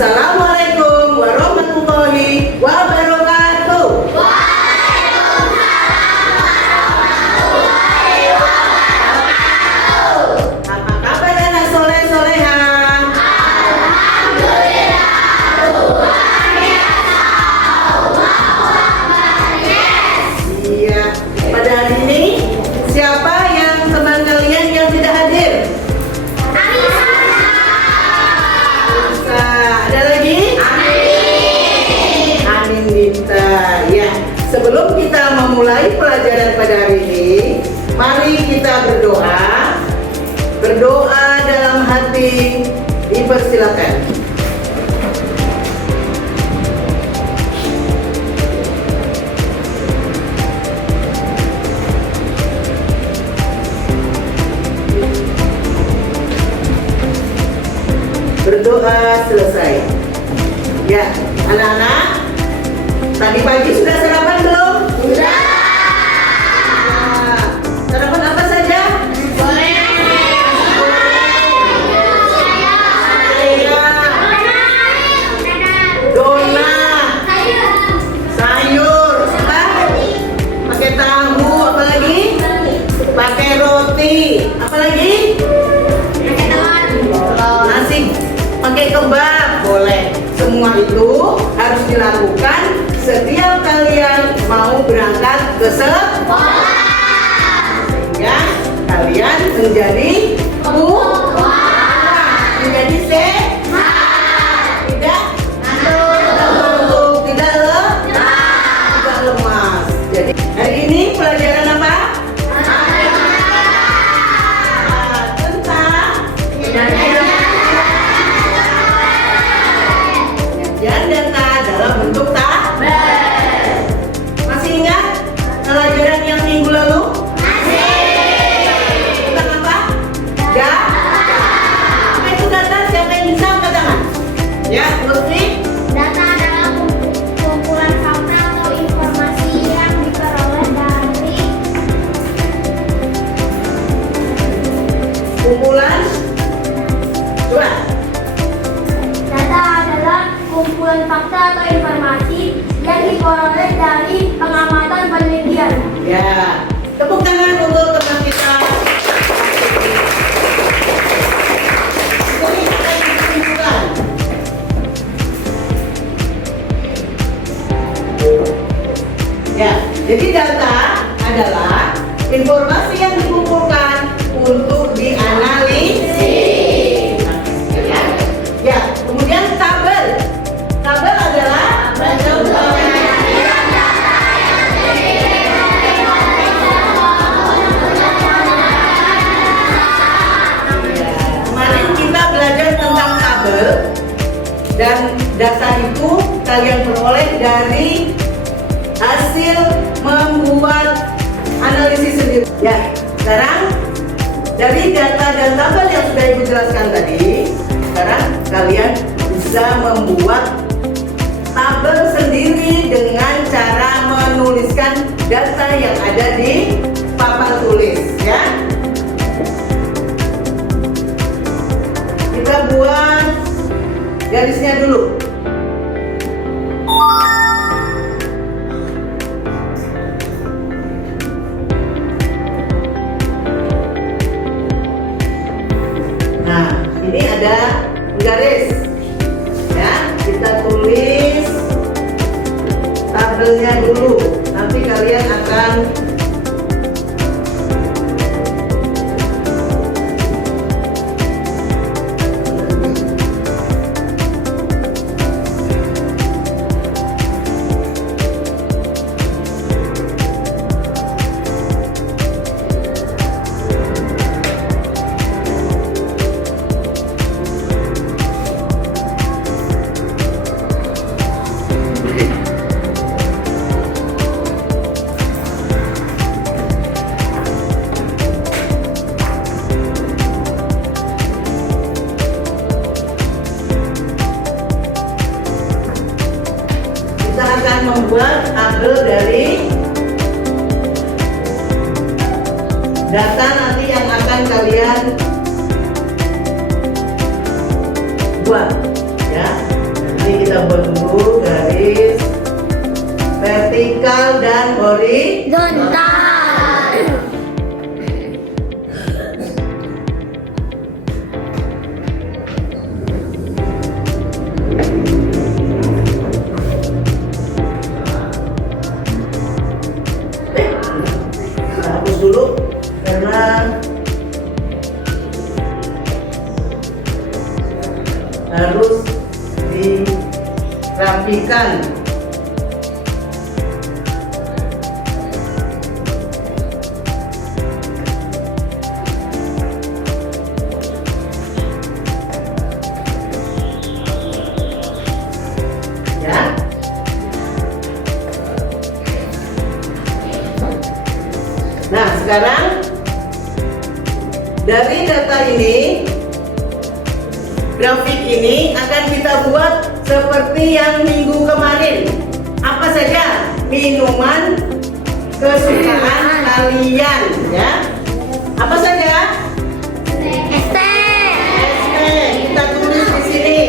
Assalamualaikum warahmatullahi wabarakatuh. Apa kabar anak soleh-soleha? Iya. Pada hari ini siapa yang teman kalian yang tidak hadir? Ada lagi? Amin Dita. Ya, sebelum kita memulai pelajaran pada hari ini, mari kita berdoa. Berdoa dalam hati, dipersilakan. Berdoa selesai. Ya, anak-anak, tadi pagi sudah sarapan belum? Sudah. Sarapan apa saja? Donat, sayur, pakai tahu, apa lagi? Pakai roti, apa lagi? Nasi pakai kebab, boleh. Semua itu harus dilakukan setiap kalian mau berangkat ke sekolah, sehingga kalian menjadi menjadi sehat, tidak ngantuk, tidak lemas. Jadi hari ini pelajaran apa? Penyajian data dalam bentuk tabel. Masih ingat pelajaran yang minggu lalu? Masih. Tentang apa? Data. Apa itu data? Siapa yang bisa angkat tangan? Ya, Lutfi. Data adalah kumpulan fakta atau informasi yang diperoleh dari Kumpulan. Coba. Data adalah kumpulan fakta atau informasi yang diperoleh dari pengamatan penelitian. Ya, tepuk tangan untuk teman kita. Ini akan disimpulkan. Ya, jadi data adalah informasi yang dikumpulkan untuk dianalisis. Ya, kemudian tabel. Tabel adalah bentuk kemarin kita belajar tentang tabel, dan data itu kalian peroleh dari hasil membuat analisis sendiri. Ya, sekarang dari data dan tabel yang sudah Ibu jelaskan tadi, sekarang kalian bisa membuat tabel sendiri dengan cara menuliskan data yang ada di papan tulis, ya. Kita buat garisnya dulu. Nah, ini ada garis, ya. Kita tulis tabelnya dulu. Nanti kalian akan membuat tabel dari data nanti yang akan kalian buat, ya. kita buat dulu garis vertikal dan horizontal. Kita hapus dulu karena harus dirapikan. Ya. Nah, sekarang dari data ini, grafik ini akan kita buat seperti yang minggu kemarin. Apa saja minuman kesukaan kalian, ya? Apa saja? Es teh. Es teh. Kita tulis di sini.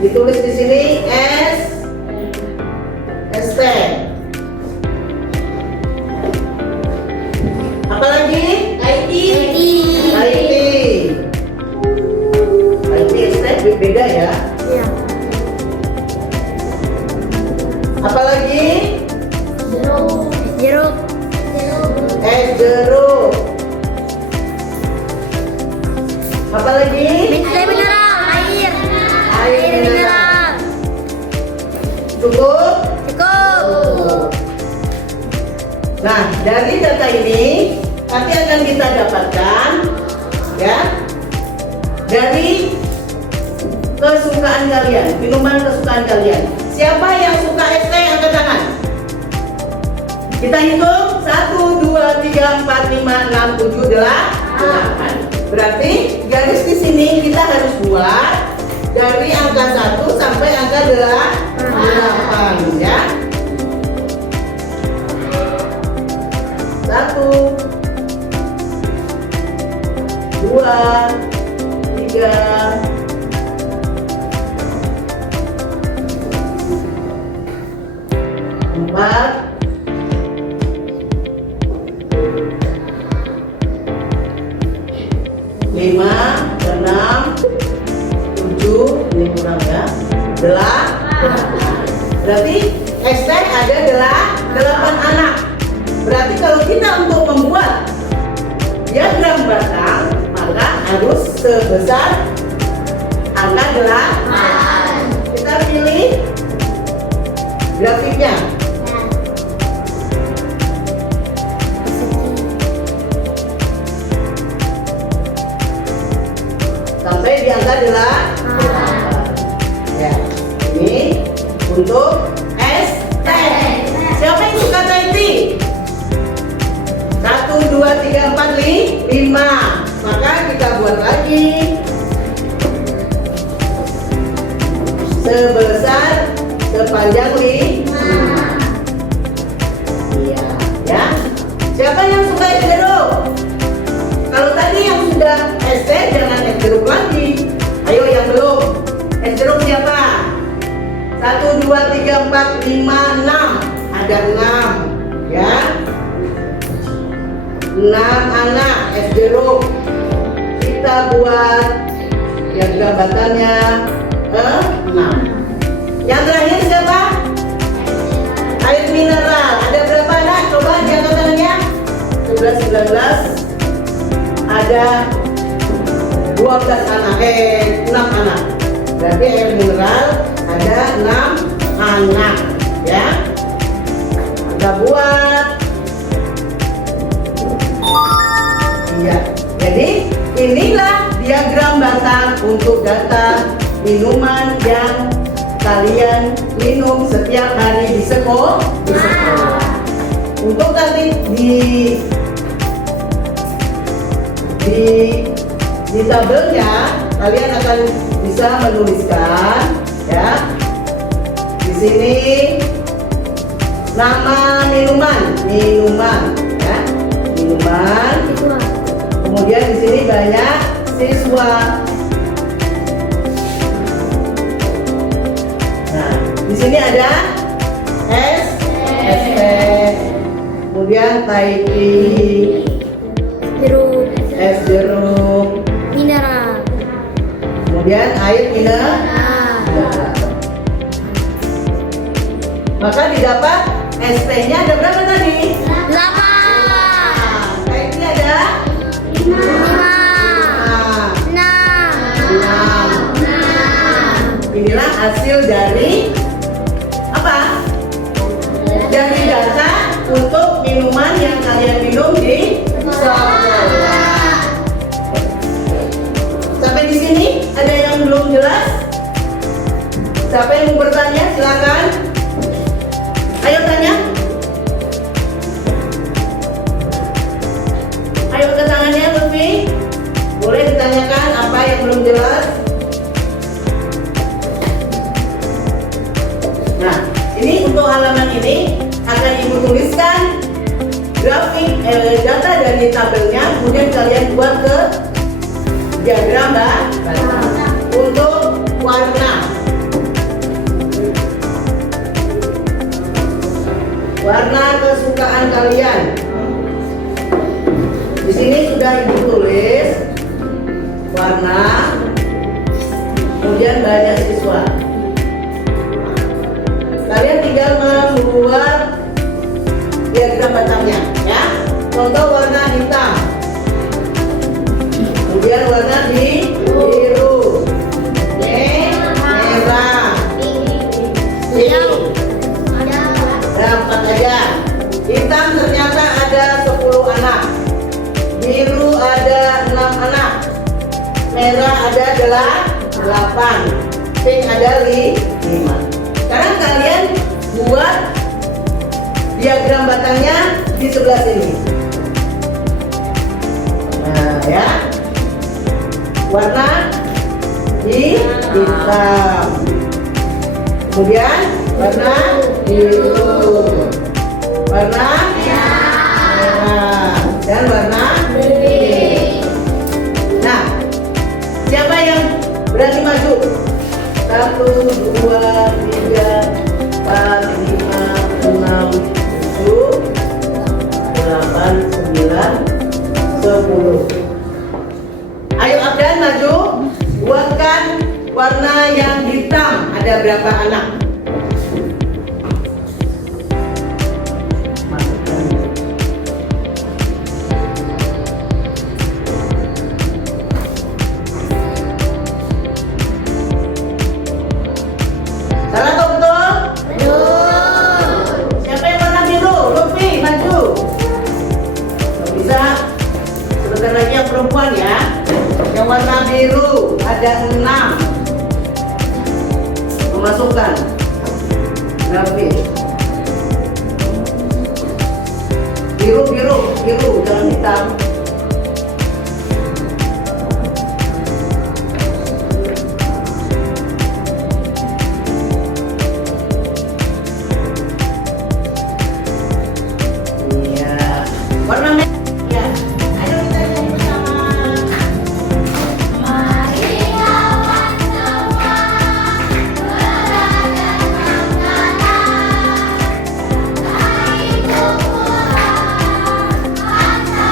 Ditulis di sini es teh. Apalagi? IT es teh beda ya. Iya. Apalagi? Jeruk. Es jeruk. Apalagi? Mineral. Air mineral. Cukup? Cukup. Nah, dari data ini nanti akan kita dapatkan, ya, dari kesukaan kalian, minuman kesukaan kalian. Siapa yang suka es teh angkat tangan? Kita hitung 1, 2, 3, 4, 5, 6, 7, 8. Berarti garis di sini kita harus buat dari angka 1 sampai angka 8, ya. 1, 2, 3, 4, 5, 6, 7, ini kurang ya, 8. Berarti es teh ada 8 anak. Berarti kalau kita untuk membuat diagram batang, maka harus sebesar angka 8. Kita pilih grafiknya. Sampai di angka 8. Ya, ini untuk es teh. Siapa yang suka Thai tea? 1, 2, 3, 4, 5. Maka kita buat lagi sebesar sepanjang 5. Iya, ya. Siapa yang suka es jeruk? Kalau tadi yang sudah es teh, jangan es jeruk lagi. Ayo yang belum. Es jeruk siapa? 1, 2, 3, 4, 5, 6. Ada 6, ya. 6 anak es jeruk. Kita buat diagram batannya 6. Yang terakhir siapa? Air mineral. Ada berapa anak? Coba diangkat tangannya. 11, 19. Ada 12 anak, 6 anak. Berarti air mineral ada 6 anak, ya. Kita buat. Iya. Jadi inilah diagram batang untuk data minuman yang kalian minum setiap hari di sekolah. Untuk nanti di tabelnya kalian akan bisa menuliskan, ya, di sini nama minuman, ya, minuman. Kemudian Kemudian di sini banyak siswa. Nah, di sini ada SP. Kemudian Taipei, Jeruk. es jeruk. Mineral. Kemudian air mineral. Maka didapat SP-nya ada berapa tadi? 8. Taipei ada 6. Inilah hasil dari apa? Dari data untuk minuman yang kalian minum di sekolah. Sampai di sini ada yang belum jelas? Siapa yang mau bertanya? Silakan. Ayo tanya. Ayo angkat tangannya, Lutfi. Boleh ditanyakan apa yang belum jelas? Nah, ini untuk halaman ini akan ibu tuliskan grafik data dari tabelnya, kemudian kalian buat ke diagram untuk warna kesukaan kalian. Di sini sudah ibu tulis warna, kemudian banyak siswa. Kalian tinggal membuat diagram batangnya, ya. Contoh warna hitam, kemudian warna biru, merah, berapa aja? Hitam ternyata ada 10 anak, biru ada 6 anak, merah ada 8, pink ada 5. Sekarang kalian buat diagram batangnya di sebelah sini. Nah, ya. Warna hitam. Kemudian warna biru. Warna merah dan warna pink. Nah, siapa yang berani maju? 1, 2, 3, 4, 5, 6, 7, 8, 9, 10. Ayo Abdan maju, buatkan warna yang hitam. Ada berapa anak? Salah atau betul? Siapa yang warna biru? Lutfi, maju. Kalau bisa, sebentar lagi yang perempuan ya. Yang warna biru ada 6. Memasukkan. Lutfi. Biru, jangan hitam. Warna merah. Ya. Ayo kita nyanyi bersama. Mari kawan semua beragam angkatan, dari tumbuhan bangsa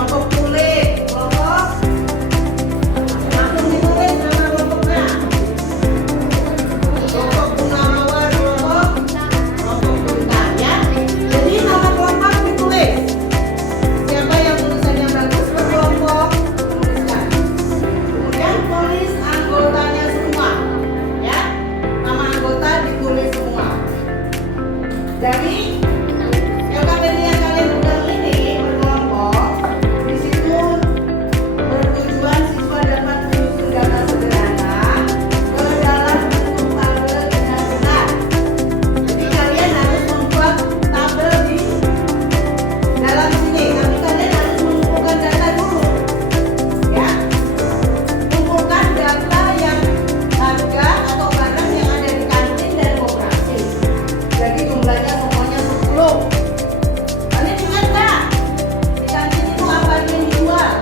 Kelompok kulit, kelompok langsung ditulis nama kelompoknya. Kelompok bunga mawar, kelompok bintang ya. Jadi nama kelompok ditulis. Siapa yang tulisannya bagus berkelompok tuliskan. Kemudian tulis anggotanya semua, ya. Nama anggota ditulis semua. Dari LKPD yang kalian pegang ini berkelompok, di situ bertujuan siswa dapat menyusun data sederhana ke dalam bentuk tabel dengan benar. Jadi kalian harus membuat tabel di dalam sini, tapi kalian harus mengumpulkan data dulu, ya. Kumpulkan data yang harga atau barang yang ada di kantin dan koperasi. Jadi jumlahnya semuanya 10. Kalian ingat nggak? Di kantin itu apa aja yang dijual?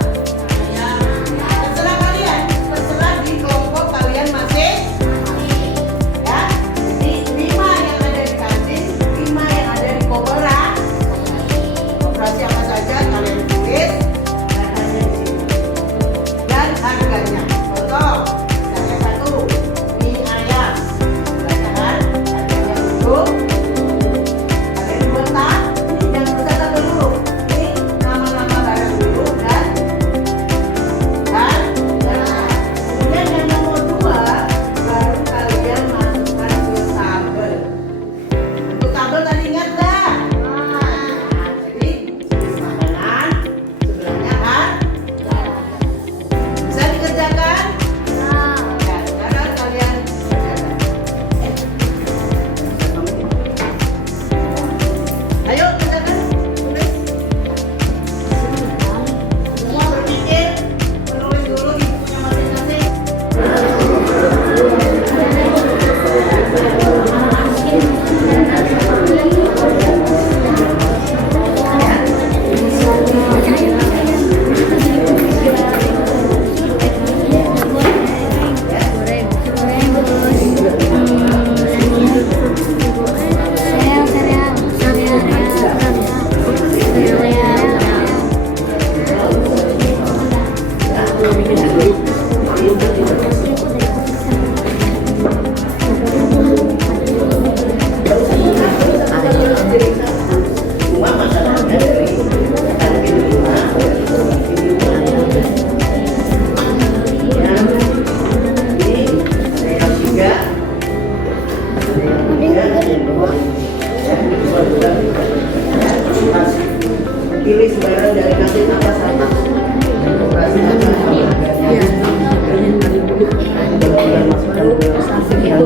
Terserah kalian, terserah di kelompok kalian masing. Ya, jadi 5 yang ada di kantin, 5 yang ada di koperasi. Koperasi apa saja kalian tulis datanya di sini. Dan harganya. Contoh, misalnya 1 mie ayam. Baca kan? Harganya dulu. Kalian buat tak? Yang bersama dulu. Ini nama-nama barang dulu dan kemudian yang nomor 2 baru kalian masukkan ke tabel. Untuk tabel tadi ingat dah. Jadi tulis makanan, sebelahnya harga. Bisa dikerjakan? Ya, sekarang kalian kerjakan. Ayo kerjakan, tulis. Semua berpikir, menulis dulu di bukunya masing-masing. Semua masalahnya dari kantin 5, ini 5. Ya, ini ada yang 3, ada yang 2, ya, 2 juga. Ya, masih pilih sembarang dari kantin apa saja. Koperasi apa sama harganya. Kemudian masukkan ke dalam ya.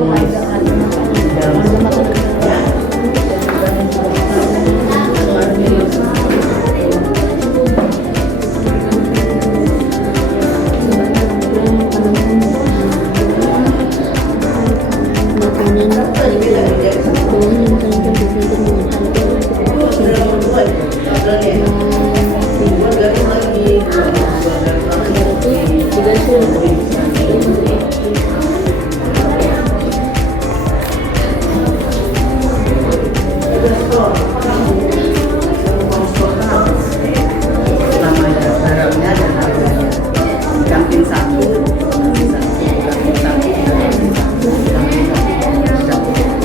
Namanya, barangnya dan harganya. Kantin 1, kantin 1,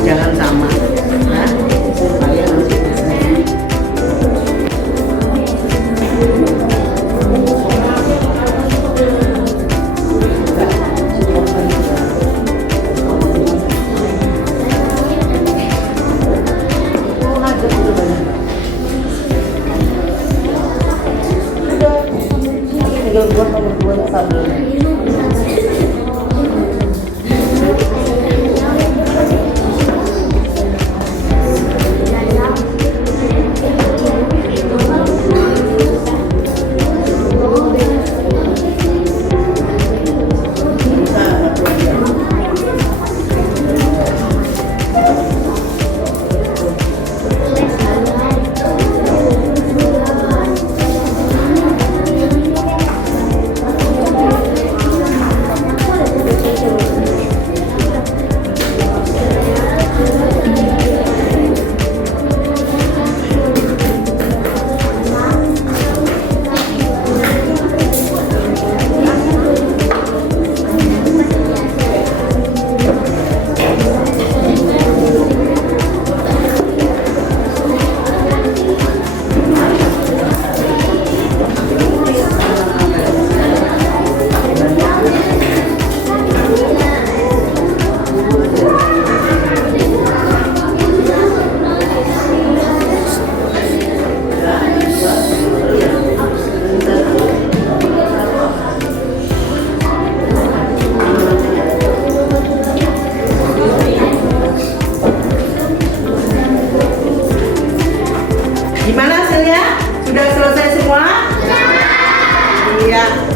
jangan sama. Nah, kalian harus tinggal buat nomor 2-nya tabelnya.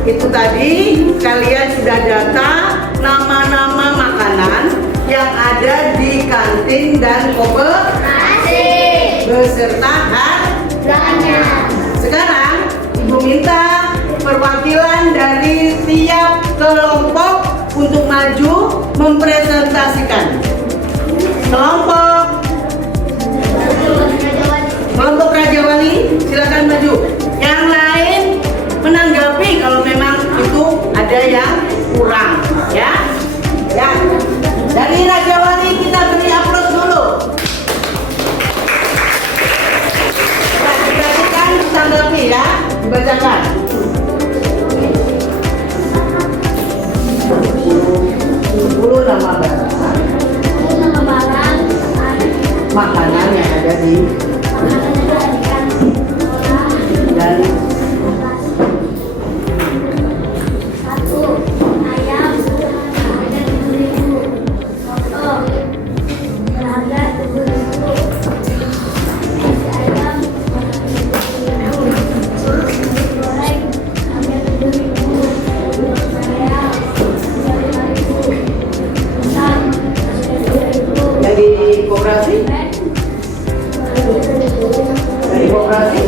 itu tadi kalian sudah data nama-nama makanan yang ada di kantin dan koperasi beserta harganya. Sekarang Ibu minta perwakilan dari tiap kelompok untuk maju mempresentasikan. Kelompok Raja Wali, silakan maju. Yang lain menanggapi kalau memang itu ada yang kurang, ya. Ya. Dari Raja Wali kita beri aplaus dulu. Perhatikan, tanggapi ya, dibacakan. Dulu nama barang, makanan yang ada di dari koperasi. Dari koperasi.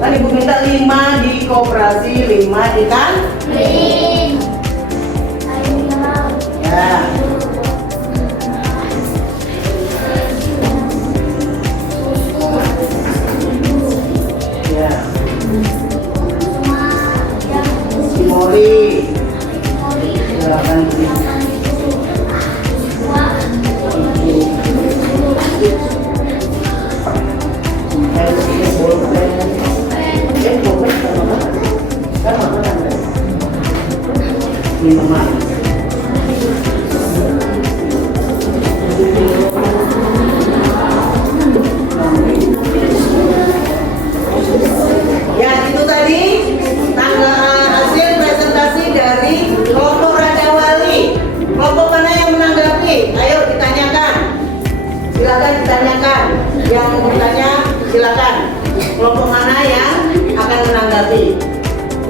Tadi Ibu minta 5 di koperasi, 5 di kantin. Ya. Ya. Simoli. Silakan beri. Ya, itu tadi hasil presentasi dari kelompok Raja Wali. Kelompok mana yang menanggapi? Ayo ditanyakan. Silakan ditanyakan. Yang mau bertanya silakan. Kelompok mana yang akan menanggapi?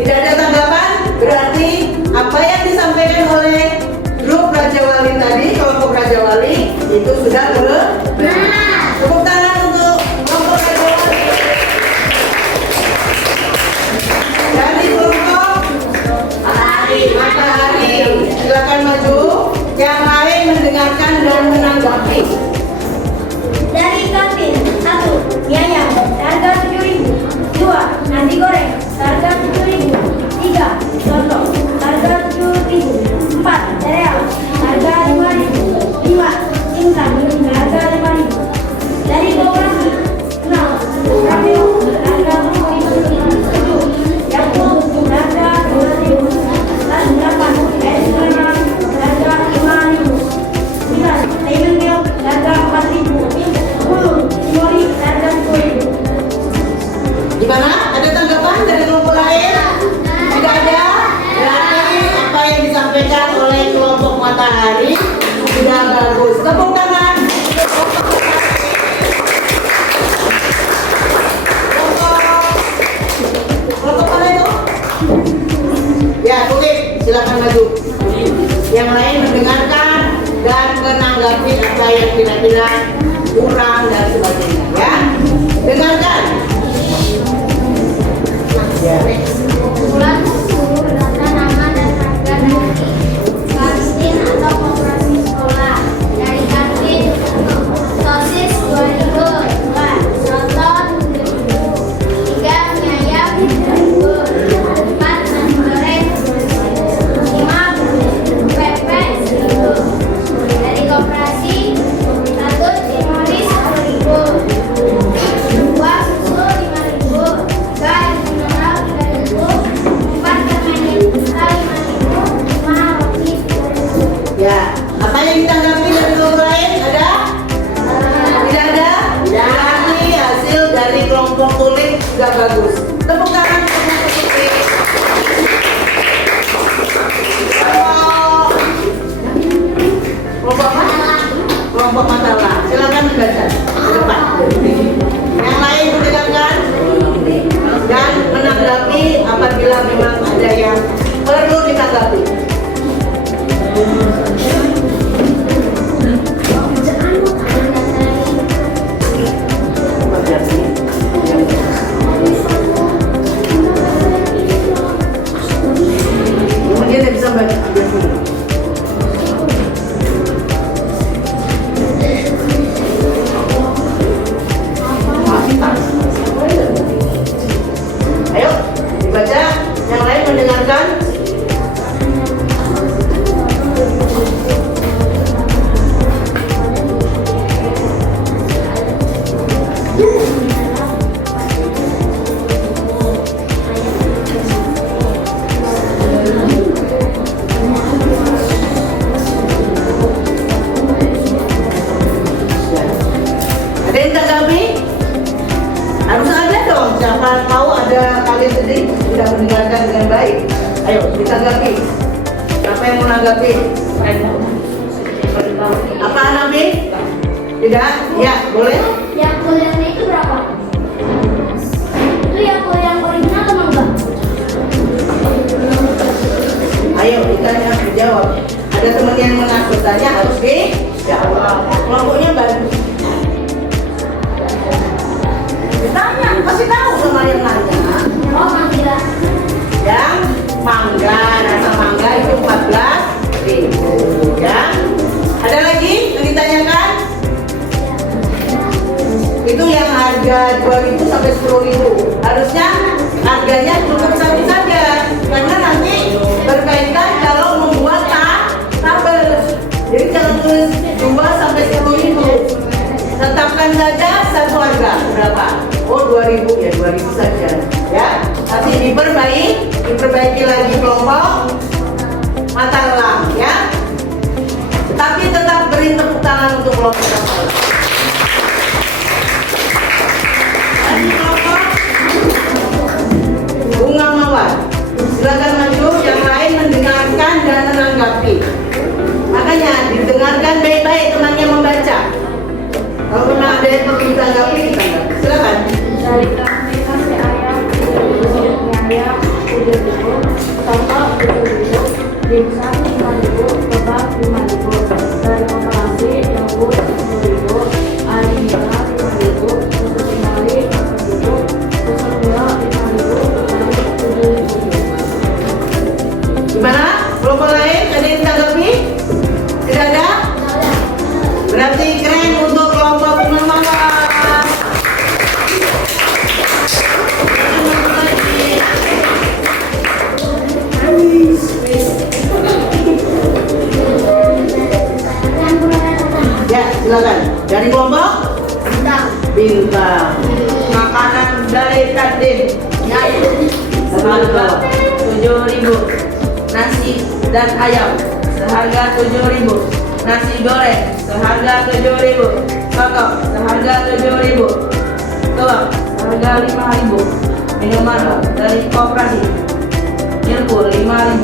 Tidak ada tanggapan? Berarti apa yang disampaikan oleh grup Raja Wali tadi, kelompok Raja Wali itu sudah benar. Tepuk tangan untuk kelompok Raja Wali. Dari kelompok Matahari, silakan maju. Yang lain mendengarkan dan menanggapi. Dari kantin, 1. Mie ayam, harga 7.000. 2. Nasi goreng, harga 7.000. 3. Soto, harga 7.000. 4. Cereal, harga 5.000. 5. Instan, harga 5.000. Dari koperasi, 6. Ramio, harga 10.000. 7. Yakult, harga 2.000. 8. Es krim, harga 5.000. 9. Lemon milk, harga 4.000. 10. Simoli, harga 10.000. Gimana? Ada tanggapan dari kelompok lain? Tidak ada? Berarti apa yang disampaikan oleh kelompok Matahari sudah bagus. Tepuk tangan. Kelompok mana itu? Ya, Putih, silakan maju. Yang lain mendengarkan dan menanggapi apa yang kira-kira kurang dan sebagainya. Ya, dengarkan. Ya. Bulan suruh data nama dan harga dari kantin atau koperasi sekolah. Dari kantin, sosis 2.000. 2. Soto 7.000. 3. Mie ayam 3.000. 4. Nasi goreng 2.000. 5. Pepes 1.000. Dari koperasi, 1. Simoli 10.000. 2. Susu 5.000. 3. Ya, apa yang ditanggapi dari kelompok lain? Ada? Tidak ada? Berarti hasil dari kelompok kulit sudah bagus. Tepuk tangan untuk kelompok kulit. Kelompok apa? Kelompok Matalah. Silakan dibaca ke depan. Yang lain mendengarkan dan menanggapi apabila ada yang perlu ditanggapi? Kemudian dia bisa baca. Ayo, dibaca. Yang lain mendengarkan. Ada yang tanggapi? Harus ada dong. Siapa tahu ada kalian sendiri tidak mendengarkan dengan baik. Ayo ditanggapi. Siapa yang menanggapi? Apa Nabi? Tidak? Ya, boleh. Yang kuliahnya itu berapa? Itu yang kuliah original atau enggak? Ayo ditanya, dijawab. Ada teman yang mengaku tanya harus dijawab. Kelompoknya baru. Ditanya, kasih tahu sama yang nanya. Oh, mangga. Yang mangga, rasa mangga itu 14.000 ya. Ada lagi yang ditanyakan? Itu yang harga 2.000 sampai 10.000. Harusnya harganya cukup satu saja, karena nanti berkaitan kalau membuat tabel. Jadi jangan tulis 2 sampai 10.000. Tetapkan saja satu harga berapa? Oh 2.000 ya, 2.000 saja ya. Nanti diperbaiki lagi kelompok mata elang ya. Tapi tetap beri tepuk tangan untuk kelompok mata elang. Lagi kelompok bunga mawar. Silakan maju, yang lain mendengarkan dan menanggapi. Makanya didengarkan baik-baik temannya membaca. Kalau memang ada yang perlu ditanggapi, ditanggapi. Silakan. Dari kami kasih ayam, ayam, total 7.000, dimsum 5.000, kebab 5.000, dari operasi jambut 10.000, air mineral 5.000, susu tinggali 4.000, susu gula 5.000, dari 7.000. Gimana? Kelompok lain ada yang ditanggapi? Tidak ada? Berarti keren untuk kelompok bunga mawar. Ya, silakan. Dari kelompok bintang. Makanan dari kantin yaitu seharga 7.000, nasi dan ayam seharga 7.000, nasi goreng seharga 7.000, soto seharga 7.000, telur seharga 5.000, minuman dari koperasi Milku 5.000,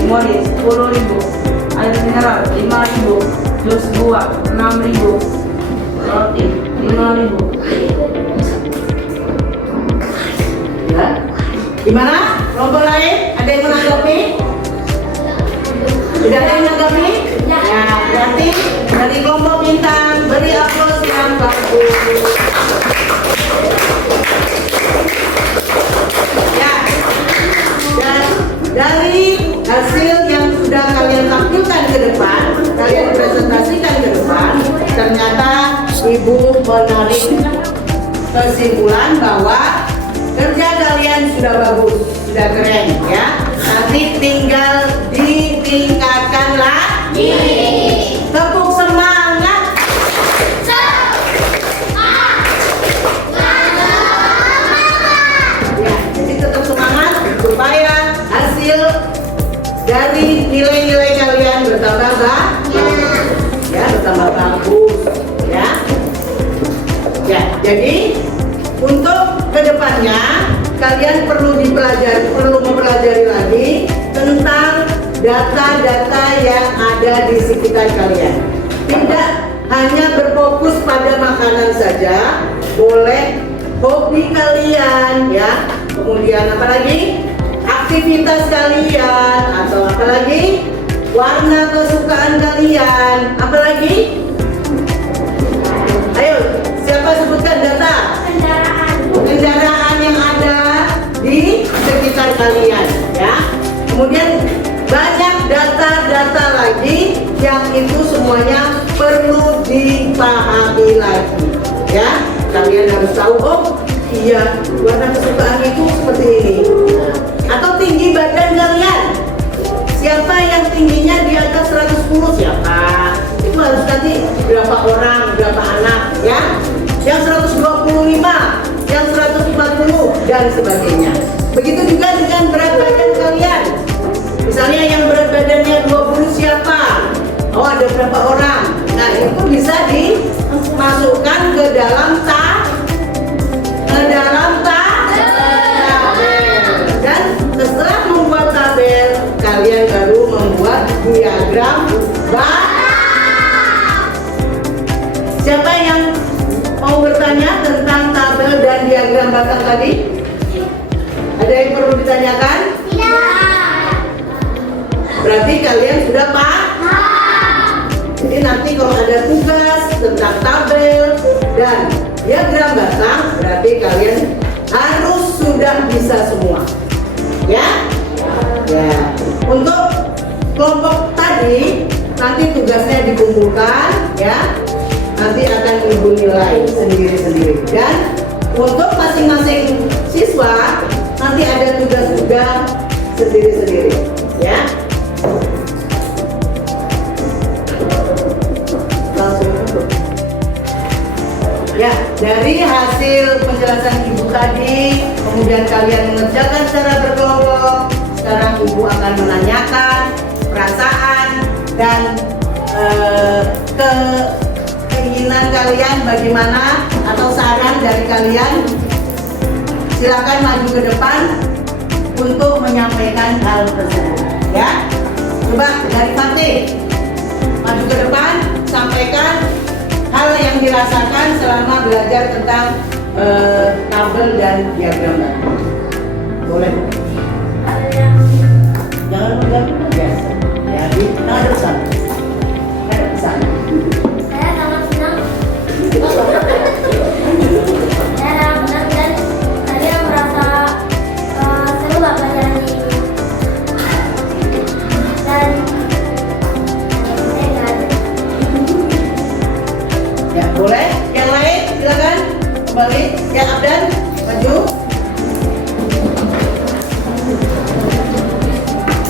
Limonis 10.000, air mineral 5.000, jus buah 6.000, roti 5.000. Ya. Gimana? Kelompok lain ada yang menanggapi? Tidak ada yang menanggapi? Ya, berarti dari kelompok bintang beri aplaus yang bagus. Ya. Dan dari hasil yang sudah kalian tampilkan ke depan, kalian presentasikan ke depan, ternyata Ibu menarik kesimpulan bahwa kerja kalian sudah bagus, sudah keren ya. Nanti tinggal ditingkatkan lagi. Tepuk semangat. Ya, jadi tetap semangat supaya hasil dari nilai-nilai kalian bertambah bagus. Ya, bertambah bagus ya. Ya, jadi untuk kedepannya kalian perlu mempelajari lagi tentang data-data yang ada di sekitar kalian. Tidak hanya berfokus pada makanan saja, boleh hobi kalian ya. Kemudian apa lagi? aktivitas kalian atau apalagi warna kesukaan kalian, apalagi? Ayo, siapa sebutkan data kendaraan yang ada di sekitar kalian, ya. Kemudian banyak data-data lagi yang itu semuanya perlu dipahami lagi, ya. Kalian harus tahu, oh iya, warna kesukaan itu seperti ini. Atau tinggi badan kalian. Siapa yang tingginya di atas 110? Siapa? Itu harus nanti berapa orang, berapa anak, ya. Yang 125, yang 140 dan sebagainya. Begitu juga dengan berat badan kalian. Misalnya yang berat badannya 20 siapa? Oh, ada berapa orang? Nah, itu bisa dimasukkan ke dalam tabel. Dan setelah membuat tabel, kalian baru membuat diagram batang. Siapa yang mau bertanya tentang tabel dan diagram batang tadi? Ada yang perlu ditanyakan? Berarti kalian sudah paham. Jadi nanti kalau ada tugas tentang tabel dan diagram batang, berarti kalian harus sudah bisa semua. Ya? Ya. Untuk kelompok tadi nanti tugasnya dikumpulkan, ya. Nanti akan ibu nilai sendiri-sendiri. Dan untuk masing-masing siswa nanti ada tugas juga sendiri-sendiri, ya. Ya, dari hasil penjelasan ibu tadi, kemudian kalian mengerjakan secara berkelompok. Sekarang ibu akan menanyakan perasaan dan keinginan kalian bagaimana atau saran dari kalian. Silakan maju ke depan untuk menyampaikan hal tersebut. Ya, coba dari Fatih maju ke depan, sampaikan hal yang dirasakan selama belajar tentang tabel dan diagram batang. Boleh? Jangan mengganggu biasa. Ya, di ada pesan. Ada pesan. Saya sangat senang. Saya sangat senang dan saya merasa seru lah pelajaran ini. Dan saya nggak ada. Ya, boleh. Yang lain silakan kembali. Ya, Abdan maju.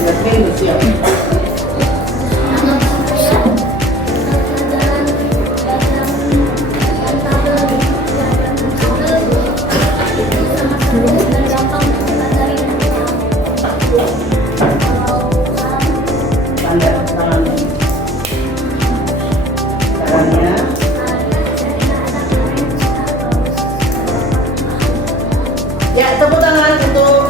Yasmin siap. Tanda tangannya. Caranya. Ya, tepuk tangan untuk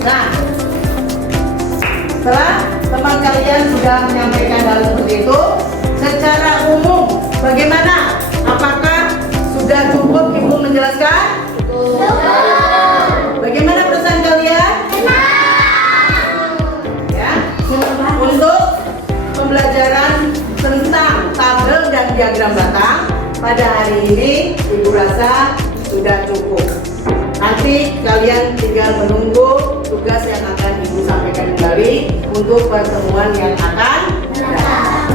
nah, setelah teman kalian sudah menyampaikan hal seperti itu, secara umum bagaimana? Apakah sudah cukup ibu menjelaskan? Bagaimana pesan kalian? Ya, untuk pembelajaran tentang tabel dan diagram batang pada hari ini ibu rasa sudah cukup. Nanti kalian tinggal menunggu tugas yang akan ibu sampaikan kembali untuk pertemuan yang akan datang.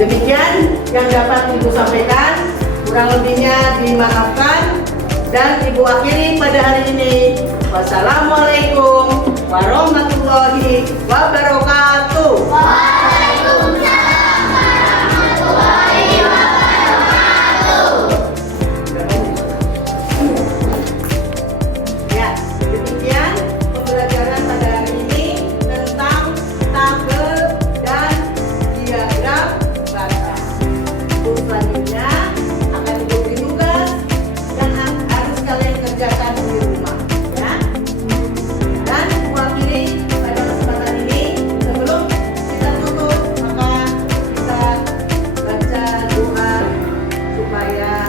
Demikian yang dapat ibu sampaikan, kurang lebihnya dimaafkan dan ibu akhiri pada hari ini. Wassalamualaikum warahmatullahi wabarakatuh. Waalaikumsalam warahmatullahi wabarakatuh. Ya, demikian pembelajaran pada hari ini tentang tabel dan diagram batang. Untuk selanjutnya akan diberi tugas yang harus kalian kerjakan di rumah, ya. Dan mewakili pada kesempatan ini, sebelum kita tutup, maka kita baca doa supaya